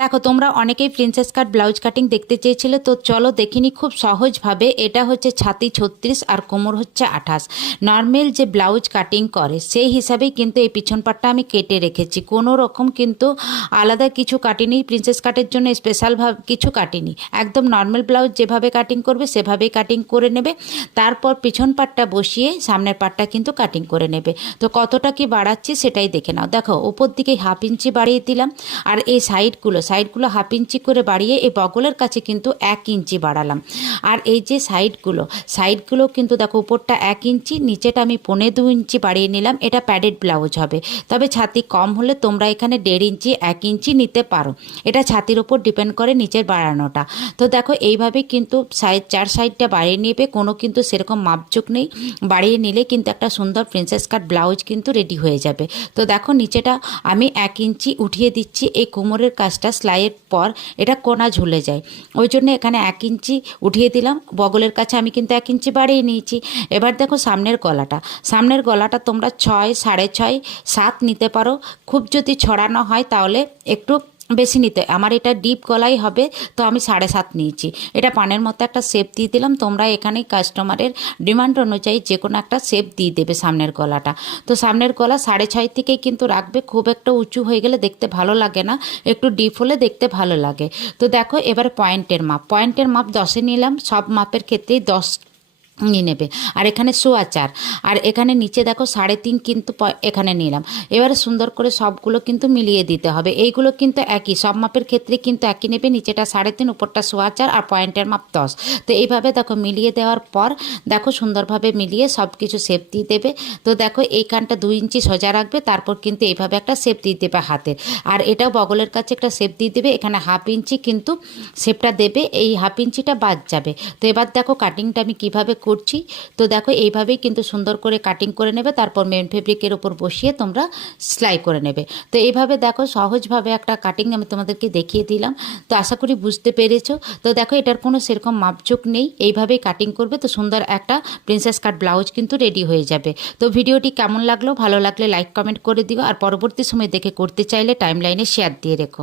দেখো তোমরা অনেকেই প্রিন্সেস কাট ব্লাউজ কাটিং দেখতে চেয়েছিলে, তো চলো দেখিনি খুব সহজভাবে। এটা হচ্ছে ছাতি 36 আর কোমর হচ্ছে 28। নর্মাল যে ব্লাউজ কাটিং করে সেই হিসাবেই কিন্তু এই পিছন পাটটা আমি কেটে রেখেছি, কোনো রকম কিন্তু আলাদা কিছু কাটিনি, প্রিন্সেস কাটের জন্য স্পেশালভাবে কিছু কাটিনি। একদম নর্মাল ব্লাউজ যেভাবে কাটিং করবে সেভাবেই কাটিং করে নেবে। তারপর পিছন পাটটা বসিয়ে সামনের পাটটা কিন্তু কাটিং করে নেবে। তো কতটা কি বাড়াচ্ছি সেটাই দেখে নাও। দেখো ওপর দিকে 1/2 ইঞ্চি বাড়িয়ে দিলাম, আর এই সাইডগুলো 1/2 ইঞ্চি করে বাড়িয়ে এই বগলের কাছে কিন্তু 1 ইঞ্চি বাড়ালাম। আর এই যে সাইডগুলো কিন্তু দেখো উপরটা 1 ইঞ্চি, নিচেটা আমি 1.25 ইঞ্চি বাড়িয়ে নিলাম। এটা প্যাডেড ব্লাউজ হবে, তবে ছাতি কম হলে তোমরা এখানে 1.5 ইঞ্চি 1 ইঞ্চি নিতে পারো। এটা ছাতির ওপর ডিপেন্ড করে নিচের বাড়ানোটা। তো দেখো এইভাবে কিন্তু চার সাইডটা বাড়িয়ে নেবে, কোনো কিন্তু সেরকম মাপজোক নেই। বাড়িয়ে নিলে কিন্তু একটা সুন্দর প্রিন্সেস কাট ব্লাউজ কিন্তু রেডি হয়ে যাবে। তো দেখো নিচেটা আমি 1 ইঞ্চি উঠিয়ে দিচ্ছি। এই কোমরের কাজটা সেলাইয়ের পর এটা কোনা ঝুলে যায়, ওই জন্য এখানে 1 ইঞ্চি উঠিয়ে দিলাম। বগলের কাছে আমি কিন্তু 1 ইঞ্চি বাড়িয়ে নিয়েছি। এবার দেখো সামনের গলাটা তোমরা 6, 6.5, 7 নিতে পারো। খুব যদি ছড়ানো হয় তাহলে একটু বেশি নিতে, আমার এটা ডিপ গলাই হবে, তো আমি 7.5 নিয়েছি। এটা পানের মতো একটা শেপ দিয়ে দিলাম। তোমরা এখানে কাস্টমারের ডিমান্ড অনুযায়ী যে কোনো একটা শেপ দিয়ে দেবে সামনের গলাটা। তো সামনের গলা 6.5 থেকেই কিন্তু রাখবে, খুব একটা উঁচু হয়ে গেলে দেখতে ভালো লাগে না, একটু ডিপ হলে দেখতে ভালো লাগে। তো দেখো এবার পয়েন্টের মাপ 10-এ নিলাম। সব মাপের ক্ষেত্রেই 10 নিয়ে নেবে। আর এখানে 4.25, আর এখানে নিচে দেখো 3.5 কিন্তু এখানে নিলাম। এবারে সুন্দর করে সবগুলো কিন্তু মিলিয়ে দিতে হবে। এইগুলো কিন্তু একই, সব মাপের ক্ষেত্রে কিন্তু একই নেবে। নিচেটা 3.5, উপরটা 4.25 আর পয়েন্টের মাপ 10। তো এইভাবে দেখো মিলিয়ে দেওয়ার পর দেখো সুন্দরভাবে মিলিয়ে সব কিছু শেপ দিয়ে দেবে। তো দেখো এইখানটা 2 ইঞ্চি সোজা রাখবে, তারপর কিন্তু এইভাবে একটা শেপ দিয়ে দেবে হাতের। আর এটাও বগলের কাছে একটা শেপ দিয়ে দেবে। এখানে 1/2 ইঞ্চি কিন্তু শেপটা দেবে, এই 1/2 ইঞ্চিটা বাদ যাবে। তো এবার দেখো কাটিংটা আমি কিভাবে করছি। তো দেখো এইভাবেই কিন্তু সুন্দর করে কাটিং করে নেবে, তারপর মেন ফেব্রিকের ওপর বসিয়ে তোমরা সেলাই করে নেবে। তো এইভাবে দেখো সহজভাবে একটা কাটিং আমি তোমাদেরকে দেখিয়ে দিলাম। তো আশা করি বুঝতে পেরেছো। তো দেখো এটার কোনো সেরকম মাপঝোক নেই, এইভাবেই কাটিং করবে, তো সুন্দর একটা প্রিন্সেস কাট ব্লাউজ কিন্তু রেডি হয়ে যাবে। তো ভিডিওটি কেমন লাগলো, ভালো লাগলে লাইক কমেন্ট করে দিও, আর পরবর্তী সময় দেখে করতে চাইলে টাইমলাইনে শেয়ার দিয়ে রেখো।